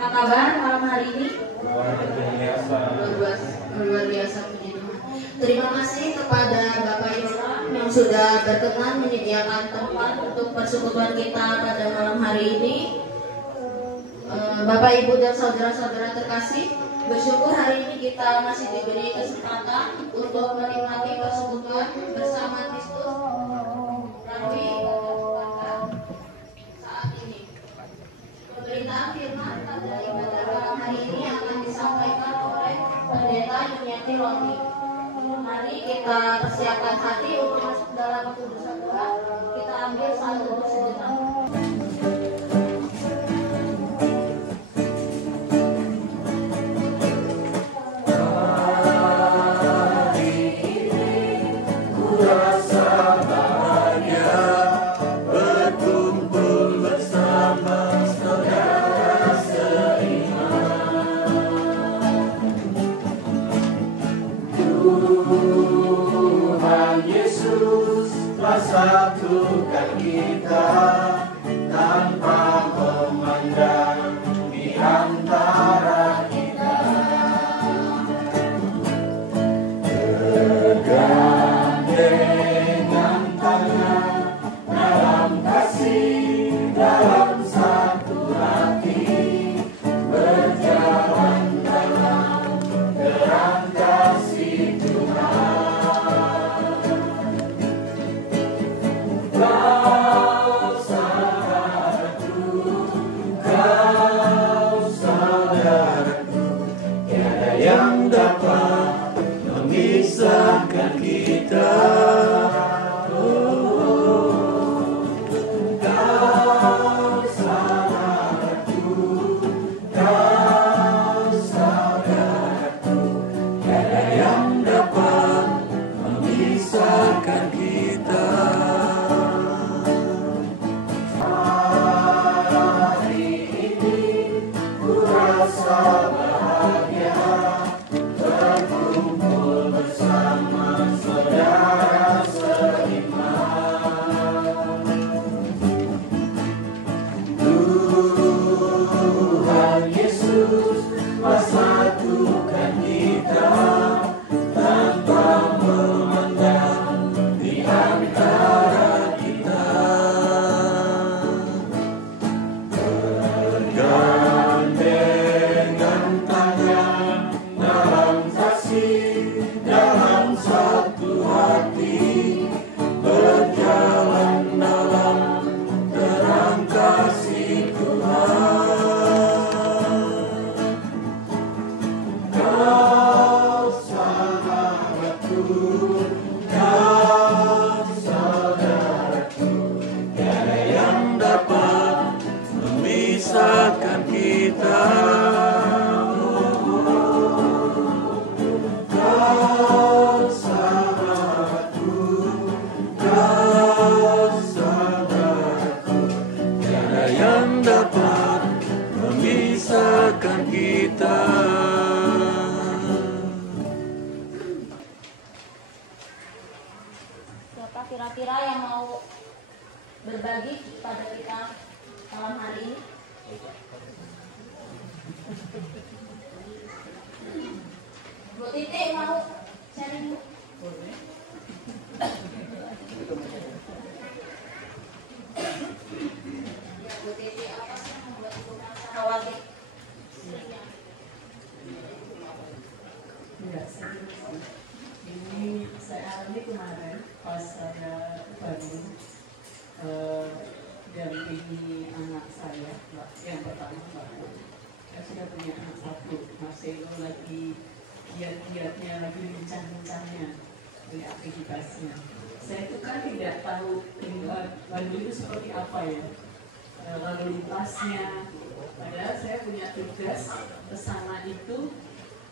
Apa kabar malam hari ini? Luar biasa, puji Tuhan. Terima kasih kepada Bapak Ibu yang sudah berkenan menyediakan tempat untuk persekutuan kita pada malam hari ini. Bapak Ibu dan saudara-saudara terkasih, bersyukur hari ini kita masih diberi kesempatan untuk menikmati persekutuan bersama Kristus melalui ibadah saat ini. Pemberitaan firman pada ibadah malam hari ini akan disampaikan oleh Pendeta Yuniati Roni. Mari kita persiapkan hati untuk masuk dalam kekudusan Tuhan. Kita ambil satu sejenak. Satukan kita tanpa memandang di antara kita, bergandengan tangan dalam kasih, dalam satu hati, berjalan dalam terang kasih Tuhan. Memisahkan kita, kau saudaraku, tiada yang dapat memisahkan kita. Hari ini ku rasa bahagia berkumpul bersama saudara seiman. Tuhan Yesus bersatukan kita tanpa memandang di antara kita, bergandengan tangan dalam kasih, dalam satu hati, berjalan dalam terang kasih Tuhan. Kau sahabatku, tiada yang dapat memisahkan kita. Yang dapat memisahkan kita. Siapa kira-kira yang mau berbagi pada kita malam hari ini? Bu Titi mau sharing, Bu? Ya, Bu Titi, apa sih yang membuat Ibu merasa khawatir? Tidak serius. Ini saya alami kemarin pas saya bangun dampingi anak saya, yang pertama Mbak. Saya sudah punya anak satu, masih lagi giat-giatnya, lagi lincah-lincahnya dari aktivitasnya. Saya itu kan tidak tahu Bandung itu seperti apa ya, lalu lintasnya. Padahal saya punya tugas kesana itu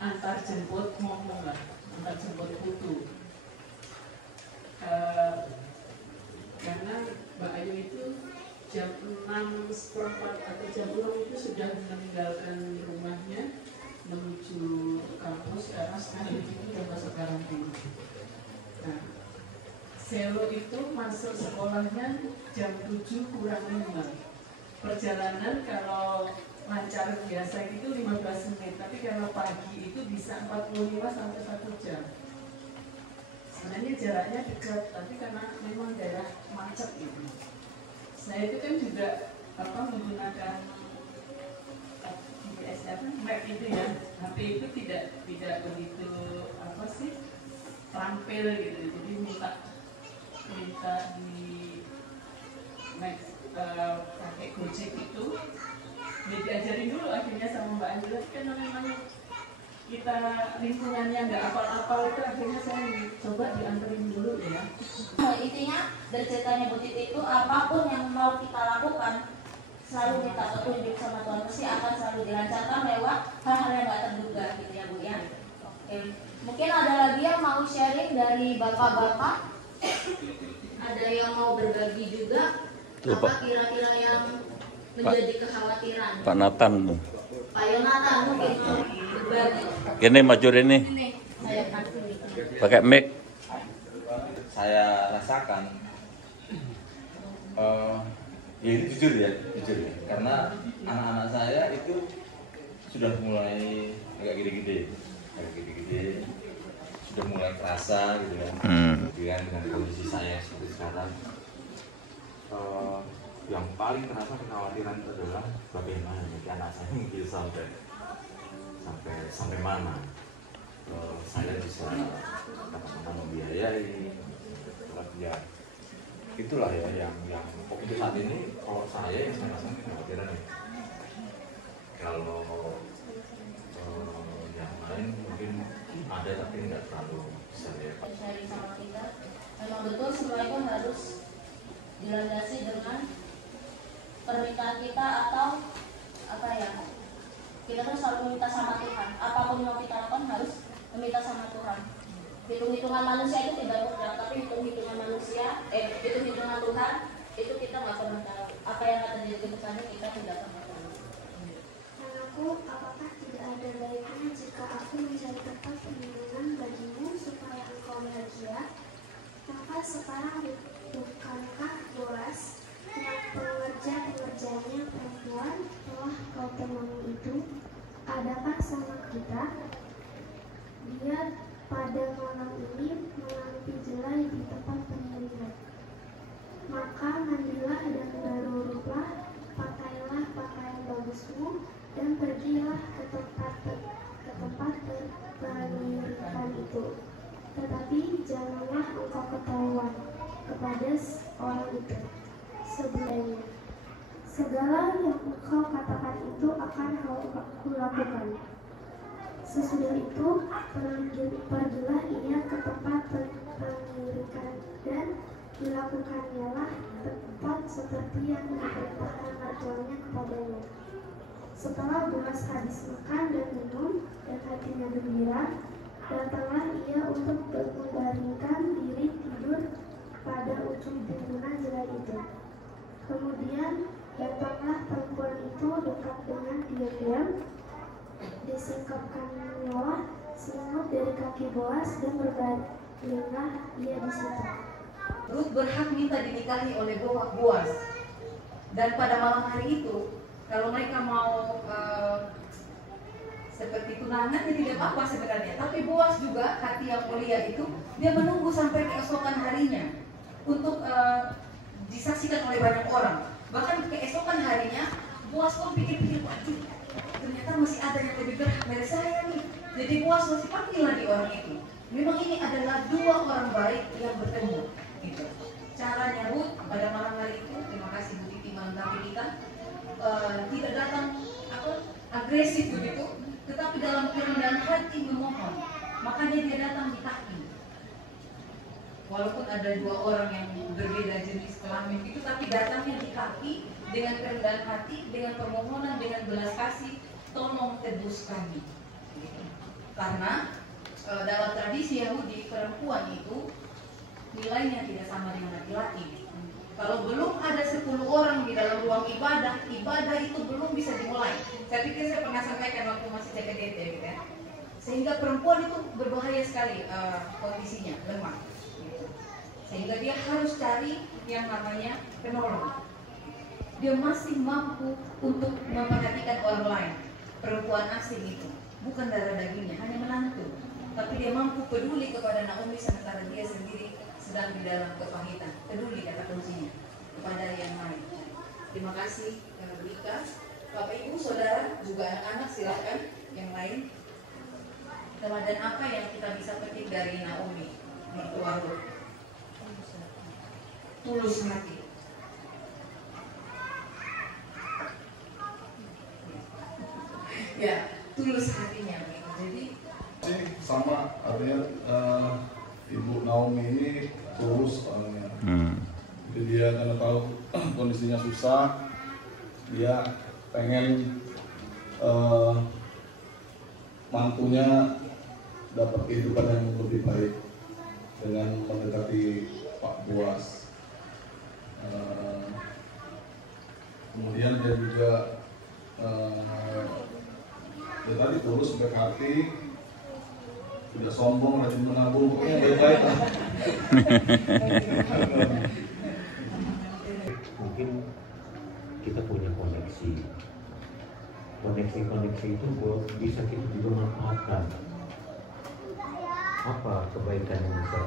antar jemput ngomong lah, antar jemput putu. Karena Mbak Ayu itu jam 6:04 atau jam 6 itu sudah meninggalkan rumahnya menuju kampus karena sekarang itu sudah masuk karantina. Nah, Selo itu masuk sekolahnya jam 7 kurang 5. Perjalanan kalau lancar secara biasa itu 15 menit, tapi kalau pagi itu bisa 45 sampai 1 jam. Sebenarnya jaraknya dekat, tapi karena memang daerah macet itu. Saya itu kan juga menggunakan GPS map itu ya, HP itu tidak begitu terampil gitu, jadi minta di pakai Gojek itu diajarin dulu akhirnya sama Mbak Angela, kan memang kita lingkungannya nggak apal-apal itu akhirnya saya coba dianterin dulu ya. Intinya dari ceritanya Bu Titi itu apapun yang mau kita lakukan selalu minta petunjuk sama Tuhan, pasti akan selalu dilancarkan lewat hal-hal yang nggak terduga gitu ya Bu ya. Oke. Mungkin ada lagi yang mau sharing dari bapak-bapak, ada yang mau berbagi juga. Apa kira-kira yang menjadi kekhawatiran? Pak Nathan. Pak Yonatan mungkin berbagi. Gini maju ini. Saya kasih. Pakai mic. Saya rasakan ya ini jujur ya, karena anak-anak saya itu sudah mulai agak gede-gede, sudah mulai kerasa gitu kan, dengan kondisi saya seperti sekarang. Yang paling terasa kekhawatiran itu adalah bagaimana nanti anak saya mungkin sampai mana saya bisa katakanlah membiayai, ya itulah ya yang untuk saat ini kalau saya yang saya rasa kekhawatiran ya. Kalau yang lain mungkin ada tapi tidak terlalu besar ya. Sharing sama kita, memang betul semua itu harus dilandasi dengan permintaan kita atau apa ya, kita harus selalu meminta sama Tuhan. Apapun yang kita lakukan harus meminta sama Tuhan. Hitung-hitungan manusia itu tidak mudah, tapi hitung-hitungan Tuhan itu kita nggak pernah tahu. Apa yang akan terjadi ke depannya kita tidak pernah tahu. Anakku, apakah tidak ada baiknya jika aku mencari tempat perlindungan bagimu supaya engkau bahagia? Maka sekarang bukankah Boas yang pengerjanya perempuan telah kau temui itu? Adakah sama kita? Dia pada malam ini mengambil jelai di tempat penyembelihan. Maka mandilah dan berurutlah, pakailah pakaian bagusmu, dan pergilah ke tempat penyembelihan itu. Tetapi janganlah engkau ketahuan kepada orang itu sebelumnya. Segala yang engkau katakan itu akan aku lakukan. Sesudah itu pergilah ia ke tempat penyembelihan dan dilakukannya tepat seperti yang diperintahkan mertuanya kepadanya. Setelah Boas habis makan dan minum dan hatinya gembira, datanglah ia untuk membaringkan diri tidur pada ujung timbunan jelai itu. Kemudian datanglah perempuan itu dekat dengan diam-diam, disingkapkannya selimut dari kaki Boas dan berbaringlah ia di situ. Ruth berhak minta dinikahi oleh Boas, dan pada malam hari itu kalau mereka mau seperti tunangan ya tidak apa-apa sebenarnya, tapi Boas juga hati yang mulia itu dia menunggu sampai keesokan harinya untuk disaksikan oleh banyak orang. Bahkan keesokan harinya Boas pun pikir-pikir, waduh ternyata masih ada yang lebih berhak dari saya nih. Jadi Boas masih panggil lagi orang itu. Memang ini adalah dua orang baik yang bertemu gitu. Caranya Ruth pada malam hari itu, terima kasih Bu Titi melengkapi kita, tidak datang agresif begitu, tetapi dalam kerendahan hati memohon. Makanya dia datang di kaki. Walaupun ada dua orang yang berbeda jenis kelamin itu, tapi datangnya di kaki dengan kerendahan hati, dengan permohonan, dengan belas kasih, tolong tebus kami. Karena dalam tradisi Yahudi perempuan itu nilainya tidak sama dengan laki-laki. Kalau belum ada 10 orang di dalam ruang ibadah, ibadah itu belum bisa dimulai. Saya pikir saya pernah sampaikan waktu masih CKDT gitu ya. Sehingga perempuan itu berbahaya sekali kondisinya, lemah. Gitu. Sehingga dia harus cari yang namanya penolong. dia masih mampu untuk memperhatikan orang lain. Perempuan asing itu bukan darah dagingnya, hanya menantu, tapi dia mampu peduli kepada Naomi sementara dia sendiri sedang di dalam kepahitan. Peduli kata kuncinya kepada yang lain. Terima kasih Rika. Bapak Ibu, Saudara, juga anak-anak silakan yang lain. Dan apa yang kita bisa petik dari Naomi mertua Ruth? Tulus hati. Ya, tulus hatinya. Jadi sama artinya Ibu Naomi ini tulus orangnya. Jadi dia karena tahu kondisinya susah, dia pengen mantunya dapat kehidupan yang lebih baik dengan mendekati Pak Boas. Kemudian dia juga dia tadi tulus baik hati, tidak sombong, rajin menabung, pokoknya baik-baik lah. Mungkin kita punya koneksi itu bisa kita juga manfaatkan. Apa kebaikan yang bisa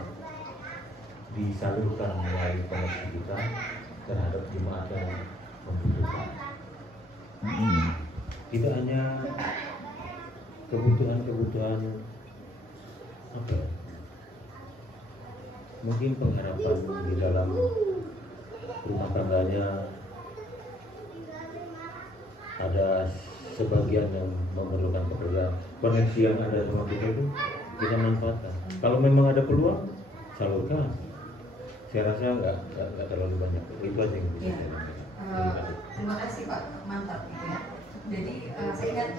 disalurkan melalui koneksi kita terhadap jemaat yang membutuhkan? Tidak hanya kebutuhan apa? Mungkin pengharapan di dalam rumah tangganya ada sebagian yang memerlukan pekerjaan. Koneksi yang ada sama kita itu kita manfaatkan. Kalau memang ada peluang, salurkan. Saya rasa nggak terlalu banyak. Itu aja yang bisa saya sampaikan. Terima kasih Pak, mantap gitu ya. Jadi saya ingat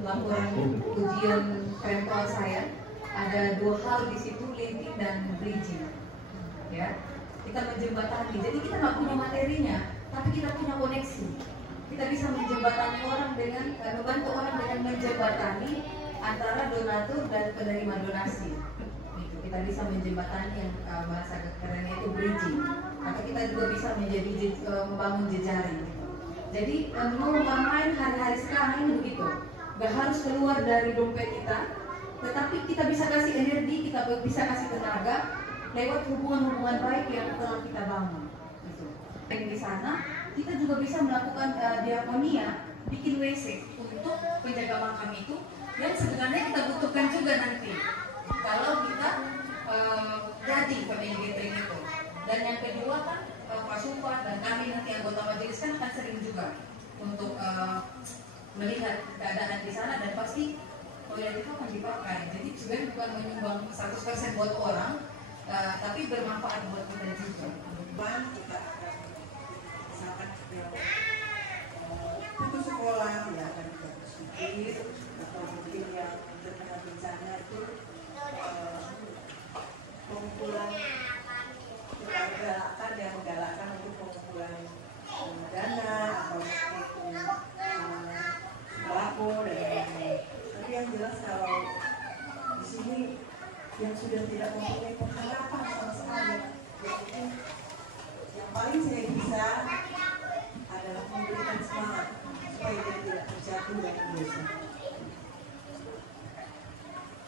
laporan ujian perempuan saya ada dua hal di situ, linting dan bridging. Ya, kita menjembatani. Jadi kita nggak punya materinya, tapi kita punya koneksi. Kita bisa menjembatani orang dengan membantu orang dengan menjembatani antara donatur dan penerima donasi. Gitu. Kita bisa menjembatani yang bahasa kerennya itu bridging. Atau kita juga bisa menjadi membangun jejaring. Gitu. Jadi mau orang hari-hari sekarang ini begitu. Gak harus keluar dari dompet kita, tetapi kita bisa kasih energi, kita bisa kasih tenaga lewat hubungan-hubungan baik yang telah kita bangun. Gitu. Dan di sana kita juga bisa melakukan diakonia, bikin WC untuk penjaga makam itu, dan sebenarnya kita butuhkan juga nanti kalau kita jadi family gathering itu. Dan yang kedua kan Pak Supat dan kami nanti anggota majelis kan akan sering juga untuk melihat keadaan di sana, dan pasti toilet itu akan dipakai. Jadi sebenarnya bukan menyumbang 100% buat orang, tapi bermanfaat buat kita juga. Kita misalkan putus sekolah ya akan kita bersedih, atau mungkin yang terkena bencana itu pengumpulan, kita menggalakkan yang menggalakkan untuk pengumpulan dana atau sembako dan lain-lain. Tapi yang jelas kalau di sini yang sudah tidak mempunyai pengharapan sama sekali, jadi yang paling saya bisa adalah memberikan semangat supaya dia tidak terjatuh dalam dosa.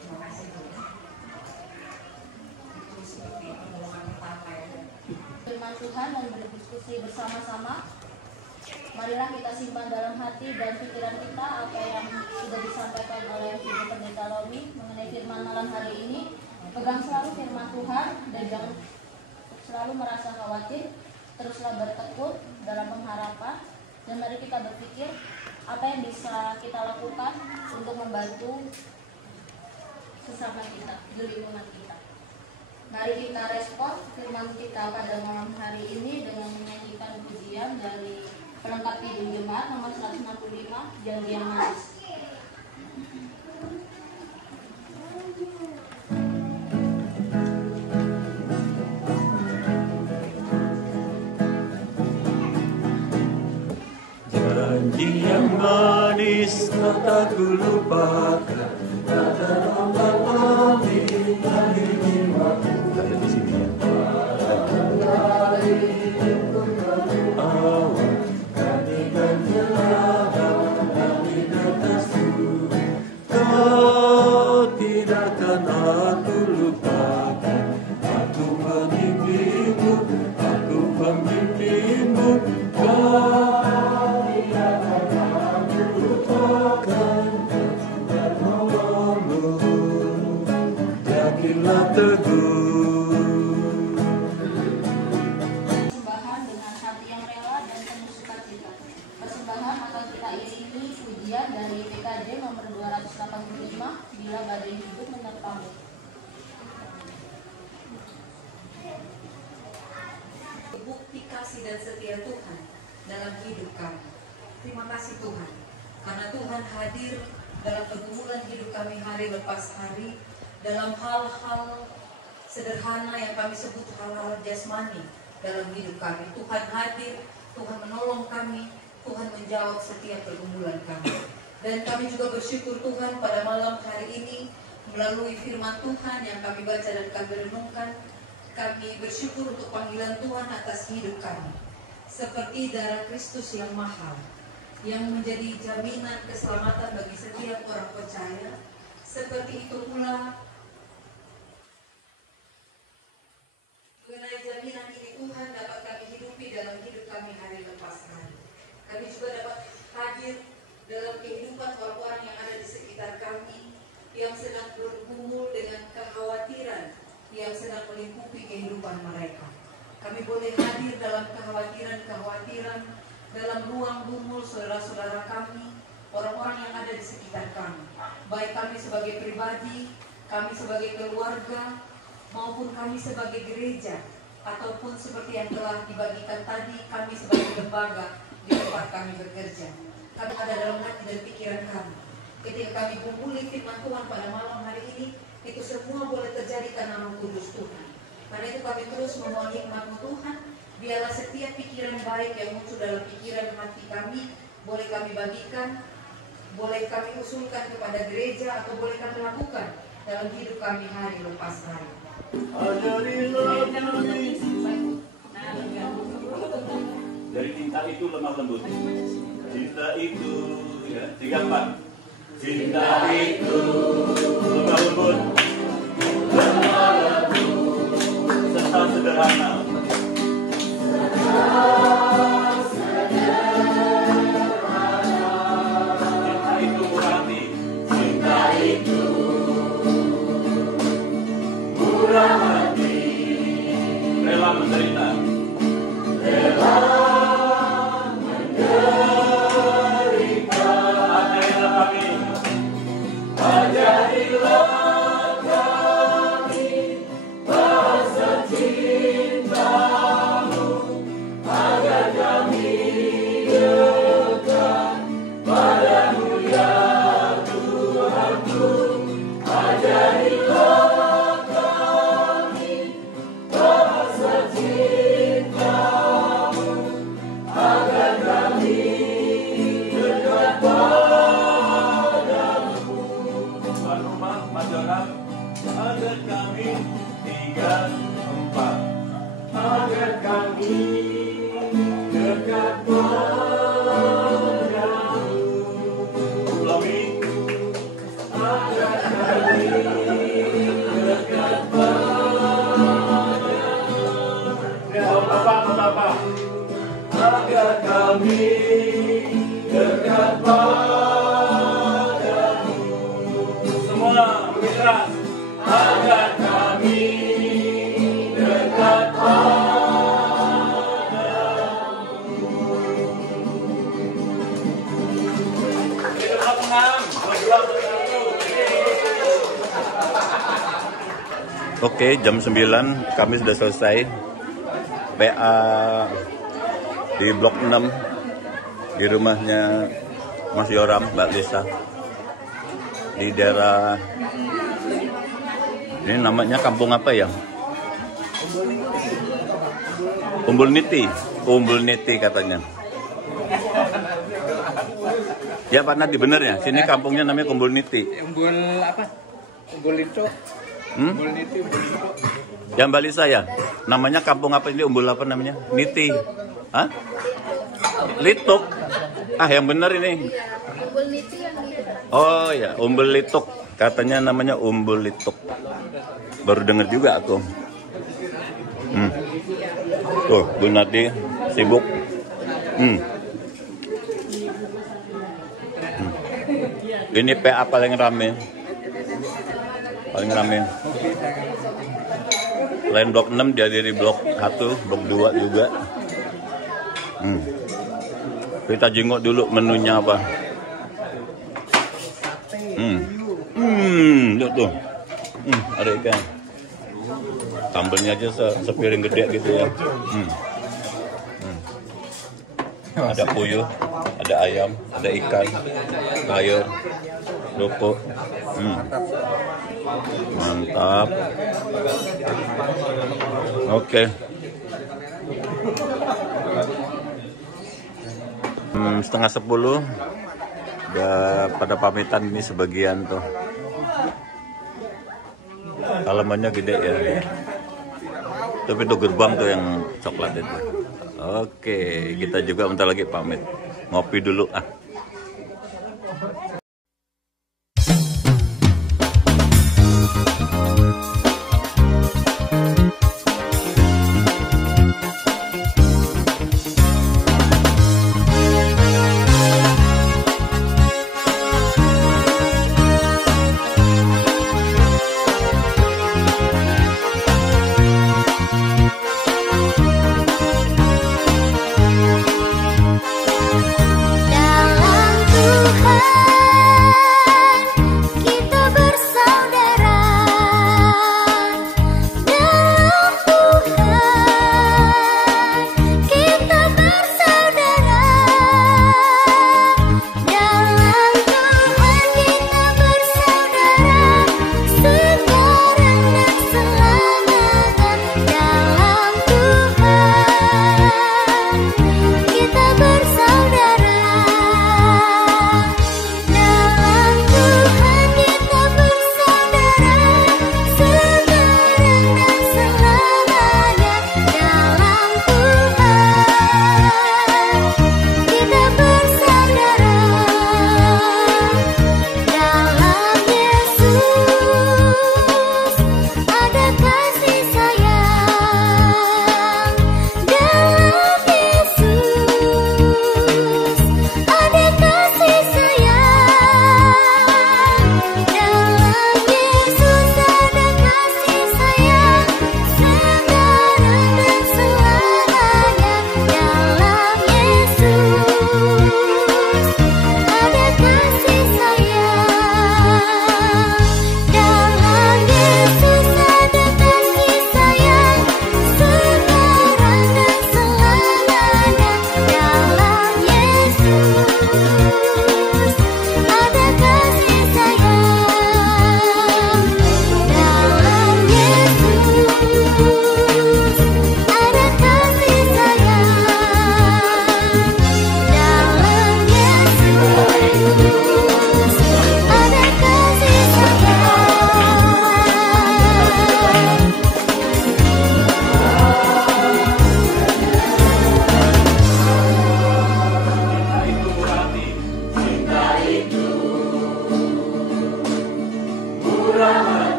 Terima kasih Bu. Itu seperti pertolongan pertama ya. Firman Tuhan dan berdiskusi bersama-sama. Marilah kita simpan dalam hati dan pikiran kita apa yang sudah disampaikan oleh Ibu Pendeta Romi mengenai firman malam hari ini. Pegang selalu firman Tuhan dan jangan selalu merasa khawatir. Teruslah bertekun dalam pengharapan, dan mari kita berpikir apa yang bisa kita lakukan untuk membantu sesama kita, di lingkungan kita. Mari kita respon firman kita pada malam hari ini dengan menyanyikan pujian dari pelengkap Kidung Jemaat nomor 165, Janji yang Manis. Janji yang manis tak aku lupakan, tak dapat menghilangkan jiwaku. Ada di sini ya. Awal Ujian dari PKJ nomor 285 bila badai hidup menerpamu. Bukti kasih dan setia Tuhan dalam hidup kami. Terima kasih Tuhan, karena Tuhan hadir dalam pergumulan hidup kami hari lepas hari, dalam hal-hal sederhana yang kami sebut hal-hal jasmani dalam hidup kami. Tuhan hadir, Tuhan menolong kami, Tuhan menjawab setiap pergumulan kami. Dan kami juga bersyukur Tuhan pada malam hari ini melalui firman Tuhan yang kami baca dan kami renungkan, kami bersyukur untuk panggilan Tuhan atas hidup kami. Seperti darah Kristus yang mahal, yang menjadi jaminan keselamatan bagi setiap orang percaya, seperti itu pula mengenai jaminan ini Tuhan dapat kami hidupi dalam hidup kami hari lepas hari. Kami juga dapat hadir dalam kehidupan orang-orang yang ada di sekitar kami, yang sedang bergumul dengan kekhawatiran yang sedang melingkupi kehidupan mereka. Kami boleh hadir dalam kekhawatiran-kekhawatiran dalam ruang gumul saudara-saudara kami, orang-orang yang ada di sekitar kami. Baik kami sebagai pribadi, kami sebagai keluarga, maupun kami sebagai gereja, ataupun seperti yang telah dibagikan tadi, kami sebagai lembaga di tempat kami bekerja. Kami ada dalam hati dan pikiran kami. Ketika kami kumpuli firman Tuhan pada malam hari ini, itu semua boleh terjadi karena Roh Kudus Tuhan. Karena itu kami terus memohon hikmat-Mu Tuhan, biarlah setiap pikiran baik yang muncul dalam pikiran hati kami, boleh kami bagikan, boleh kami usulkan kepada gereja, atau boleh kami lakukan dalam hidup kami hari lepas hari. Dari cinta itu lemah lembut. Cinta itu, ya, 34. Cinta itu lemah lembut, serta sederhana. Cinta itu murah hati. Cinta itu murah hati, rela menderita, rela menderita. Ajailah kami, ajailah kami bahasa cinta-Mu, agar kami dekat padamu ya Tuhanku. Ajailah kami bahasa cinta-Mu, agar kami dekat padamu. Rumah masyarakat, agar kami 3, 4, agar kami dekat padamu. Ulangi, agar kami dekat padamu. Bapak, agar kami dekat padamu. Semua mitra, agar kami dekat padamu. Kita menang, berjuang bersatu. Oke, jam 9 kami sudah selesai PA di blok 6 di rumahnya Mas Yoram, Mbak Lisa, di daerah ini namanya kampung apa ya? Umbul Niti katanya. Ya Pak Nadi bener ya, sini kampungnya namanya Umbul Niti. Umbul apa? Umbul Lito. Umbul Niti, Umbul Lito. Ya Mbak Lisa ya, namanya kampung apa ini, Umbul apa namanya? Niti. Hah? Lituk. Ah yang bener ini. Umbul Niti yang gitu. Oh ya, Umbul Lituk. Katanya namanya Umbul Lituk. Baru dengar juga aku. Tuh, Bu Nadi sibuk. Ini PA paling rame. Paling rame. Selain blok 6 dia di blok 1, blok 2 juga. Kita jenguk dulu menunya apa. tuh. Ada ikan. Sambelnya aja sepiring gede gitu ya. Ada puyuh, ada ayam, ada ikan, sayur, kerupuk. Mantap. Oke. Setengah 10 udah pada pamitan ini sebagian tuh. Halamannya gede ya. Tapi itu gerbang tuh yang coklat itu. Oke, kita juga bentar lagi pamit. Ngopi dulu ah.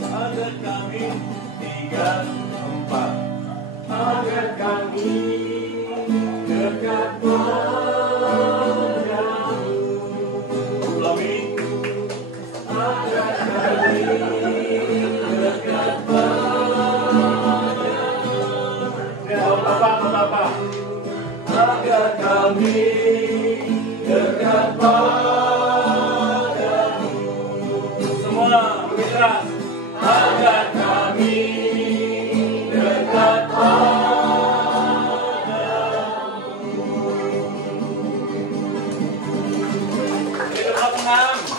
agar kami 3, 4 agar kami dekat padamu. Ulangi. Agar kami dekat padamu. Apa? Agar kami dekat padamu. Semua bergerak. Agar kami dekat padamu. Hidup Menang.